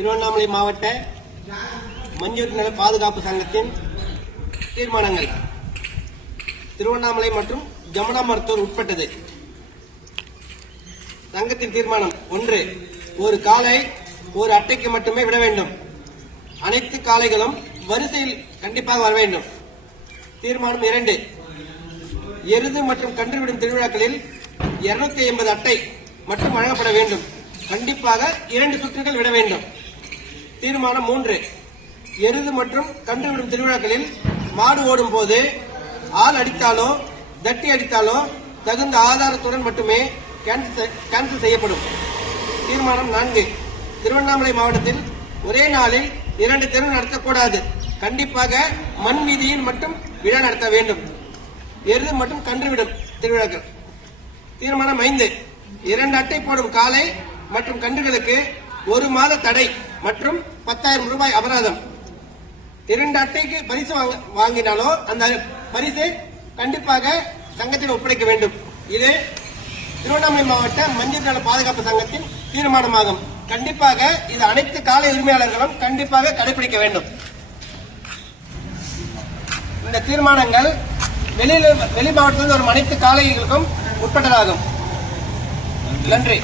திருவண்ணாமலை மாவட்ட மஞ்சூர் நல பாதுகாப்பு சங்கத்தின் தீர்மானங்கள். திருவண்ணாமலை மற்றும் ஜமுனா மருத்துவர் உட்பட்டது. சங்கத்தின் தீர்மானம் 1. ஒரு காளை ஒரு அட்டைக்கு மட்டுமே விட வேண்டும். அனைத்து காளைகளும் வரிசையில் கண்டிப்பாக வர வேண்டும். தீர்மானம் 2. எருது மற்றும் கன்று விடும் திருவிழாக்களில் 250 அட்டை மட்டும் வழங்கப்பட வேண்டும். கண்டிப்பாக 2 சுற்றுகள் விட வேண்டும். தீர்மானம் 3. எருது மற்றும் கன்று விடும் திருவிழாக்களில் மாடு ஓடும் போது ஆள் அடித்தாலோ தட்டி அடித்தாலோ தகுந்த ஆதாரத்துடன் மட்டுமே கேன்சல் செய்யப்படும். தீர்மானம் 4. திருவண்ணாமலை மாவட்டத்தில் ஒரே நாளில் 2 தெரு நடத்தக்கூடாது. கண்டிப்பாக மண் வீதியில் மட்டும் விழா நடத்த வேண்டும். எருது மற்றும் கன்றுவிடும் திருவிழாக்கள். தீர்மானம் 5. 2 அட்டை போடும் காளை மற்றும் கன்றுகளுக்கு 1 மாத தடை மற்றும் 10,000 ரூபாய் அபராதம். 2 அட்டைக்கு பரிசு வாங்கினாலோ அந்த பரிசை கண்டிப்பாக சங்கத்தில் ஒப்படைக்க வேண்டும். இது திருவண்ணாமலை மாவட்ட மஞ்சள் நல பாதுகாப்பு சங்கத்தின் தீர்மானமாகும். கண்டிப்பாக இது அனைத்து காளை உரிமையாளர்களும் கண்டிப்பாக கடைபிடிக்க வேண்டும். இந்த தீர்மானங்கள் வெளி மாவட்டத்தில் வரும் அனைத்து காளைகளுக்கும் உட்பட்டதாகும். நன்றி.